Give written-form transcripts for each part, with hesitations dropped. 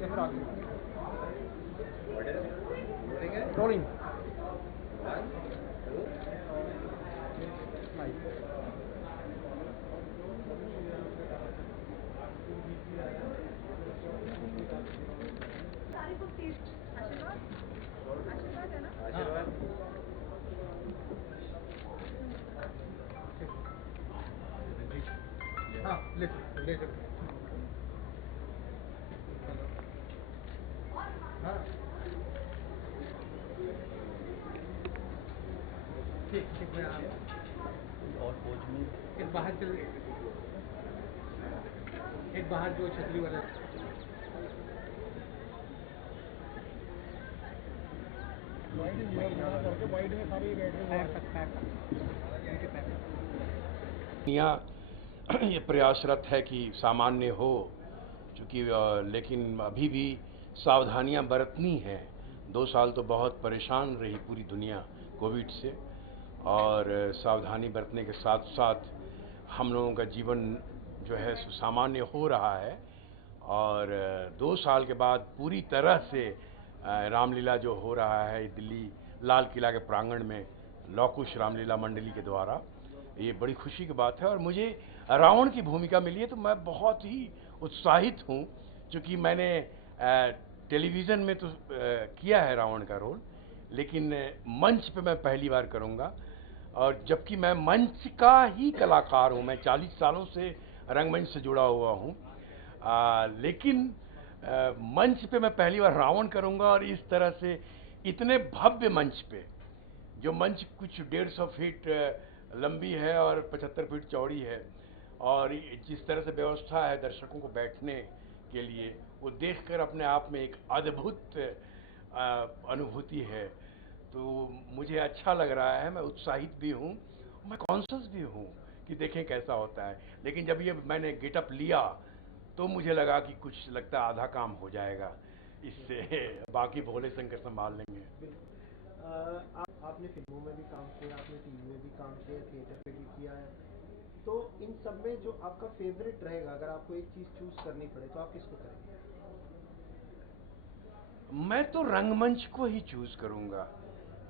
या फिर आगे रोलिंग आशीर्वाद आशीर्वाद है ना आशीर्वाद हाँ ले सकते हाँ ठीक ठीक मैं आ और फौज में एक बाहर चल एक बाहर जो छतरी वाला वाइड में सारी यहाँ ये प्रयासरत है कि सामान्य हो, चूँकि लेकिन अभी भी सावधानियां बरतनी हैं। 2 साल तो बहुत परेशान रही पूरी दुनिया कोविड से, और सावधानी बरतने के साथ साथ हम लोगों का जीवन जो है सामान्य हो रहा है। और 2 साल के बाद पूरी तरह से रामलीला जो हो रहा है दिल्ली लाल किला के प्रांगण में लौकुश रामलीला मंडली के द्वारा, ये बड़ी खुशी की बात है। और मुझे रावण की भूमिका मिली है तो मैं बहुत ही उत्साहित हूँ, क्योंकि मैंने टेलीविज़न में तो किया है रावण का रोल, लेकिन मंच पे मैं पहली बार करूँगा। और जबकि मैं मंच का ही कलाकार हूँ, मैं 40 सालों से रंगमंच से जुड़ा हुआ हूँ, लेकिन मंच पे मैं पहली बार रावण करूँगा। और इस तरह से इतने भव्य मंच पे, जो मंच कुछ 150 फीट लंबी है और 75 फीट चौड़ी है, और जिस तरह से व्यवस्था है दर्शकों को बैठने के लिए, वो देखकर अपने आप में एक अद्भुत अनुभूति है। तो मुझे अच्छा लग रहा है, मैं उत्साहित भी हूँ, मैं कॉन्शियस भी हूँ कि देखें कैसा होता है। लेकिन जब ये मैंने गेटअप लिया तो मुझे लगा कि कुछ लगता है आधा काम हो जाएगा, इससे बाकी भोले शंकर संभाल लेंगे। आपने फिल्मों में भी काम किया, आपने टीवी में भी काम किया, थिएटर पे भी किया है, तो इन सब में जो आपका फेवरेट रहेगा, अगर आपको एक चीज चूज करनी पड़े तो आप किसको करेंगे? मैं तो रंगमंच को ही चूज करूंगा।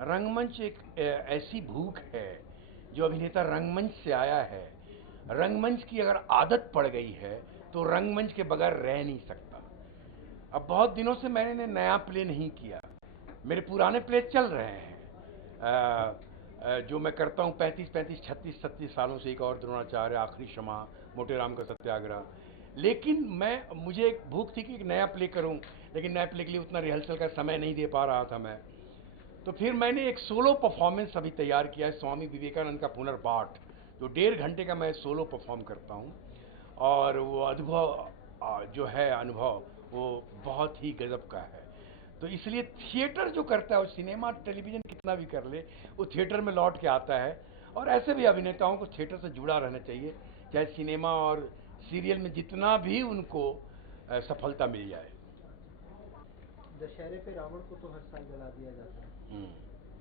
रंगमंच एक ऐसी भूख है जो अभिनेता रंगमंच से आया है। रंगमंच की अगर आदत पड़ गई है तो रंगमंच के बगैर रह नहीं सकता। अब बहुत दिनों से मैंने नया प्ले नहीं किया, मेरे पुराने प्ले चल रहे हैं। जो मैं करता हूँ 35, 36 सालों से, एक और द्रोणाचार्य, आखिरी क्षमा, मोटे राम का सत्याग्रह। लेकिन मुझे एक भूख थी कि एक नया प्ले करूं, लेकिन नए प्ले के लिए उतना रिहर्सल का समय नहीं दे पा रहा था मैं। तो फिर मैंने एक सोलो परफॉर्मेंस अभी तैयार किया है, स्वामी विवेकानंद का पुनर्पाठ, जो 1.5 घंटे का मैं सोलो परफॉर्म करता हूँ। और वो अनुभव जो है अनुभव, वो बहुत ही गजब का है। तो इसलिए थिएटर जो करता है, वो सिनेमा टेलीविज़न कितना भी कर ले, वो थिएटर में लौट के आता है। और ऐसे भी अभिनेताओं को थिएटर से जुड़ा रहना चाहिए, चाहे सिनेमा और सीरियल में जितना भी उनको सफलता मिल जाए। दशहरे पे रावण को तो हर साल जला दिया जाता है,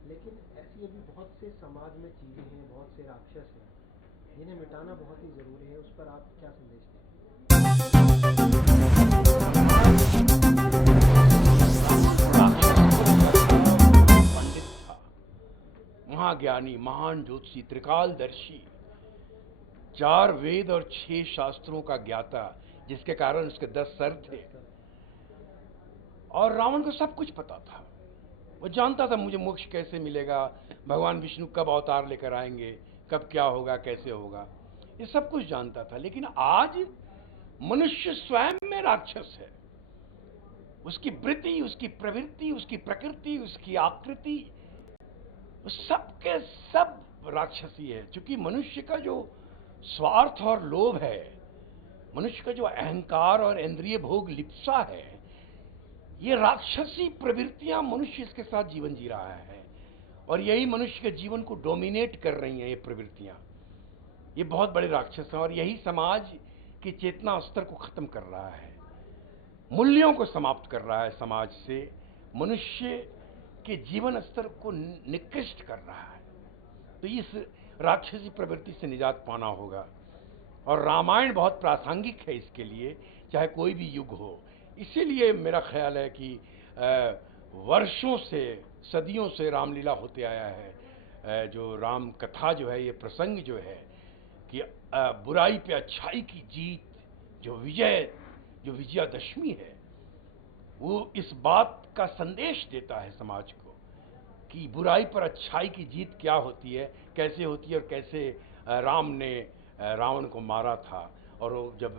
लेकिन ऐसी अभी बहुत से समाज में चीजें हैं, बहुत से राक्षस हैं, जिन्हें मिटाना बहुत ही जरूरी है। उस पर आप क्या संदेश देंगे? पंडित था, महाज्ञानी, महान ज्योतिषी, त्रिकालदर्शी, 4 वेद और 6 शास्त्रों का ज्ञाता, जिसके कारण उसके 10 सर थे। और रावण को सब कुछ पता था, वो जानता था मुझे मोक्ष कैसे मिलेगा, भगवान विष्णु कब अवतार लेकर आएंगे, कब क्या होगा, कैसे होगा, ये सब कुछ जानता था। लेकिन आज मनुष्य स्वयं में राक्षस है। उसकी वृत्ति, उसकी प्रवृत्ति, उसकी प्रकृति, उसकी आकृति, सबके सब राक्षसी है। क्योंकि मनुष्य का जो स्वार्थ और लोभ है, मनुष्य का जो अहंकार और इंद्रिय भोग लिप्सा है, ये राक्षसी प्रवृत्तियां मनुष्य इसके साथ जीवन जी रहा है, और यही मनुष्य के जीवन को डोमिनेट कर रही हैं। ये प्रवृत्तियां, ये बहुत बड़े राक्षस हैं, और यही समाज की चेतना स्तर को खत्म कर रहा है, मूल्यों को समाप्त कर रहा है समाज से, मनुष्य के जीवन स्तर को निकृष्ट कर रहा है। तो इस राक्षसी प्रवृत्ति से निजात पाना होगा, और रामायण बहुत प्रासंगिक है इसके लिए, चाहे कोई भी युग हो। इसीलिए मेरा ख्याल है कि वर्षों से, सदियों से रामलीला होते आया है। जो राम कथा जो है, ये प्रसंग जो है कि बुराई पे अच्छाई की जीत, जो विजयादशमी है, वो इस बात का संदेश देता है समाज को कि बुराई पर अच्छाई की जीत क्या होती है, कैसे होती है, और कैसे राम ने रावण को मारा था। और जब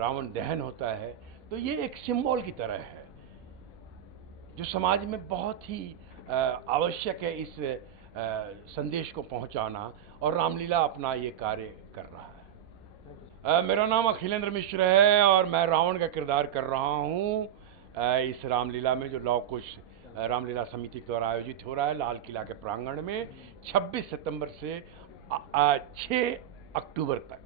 रावण दहन होता है तो ये एक सिंबल की तरह है जो समाज में बहुत ही आवश्यक है इस संदेश को पहुंचाना, और रामलीला अपना ये कार्य कर रहा है। मेरा नाम अखिलेंद्र मिश्र है और मैं रावण का किरदार कर रहा हूँ इस रामलीला में, जो लौह कुश रामलीला समिति द्वारा आयोजित हो रहा है लाल किला के प्रांगण में 26 सितंबर से 6 अक्टूबर तक।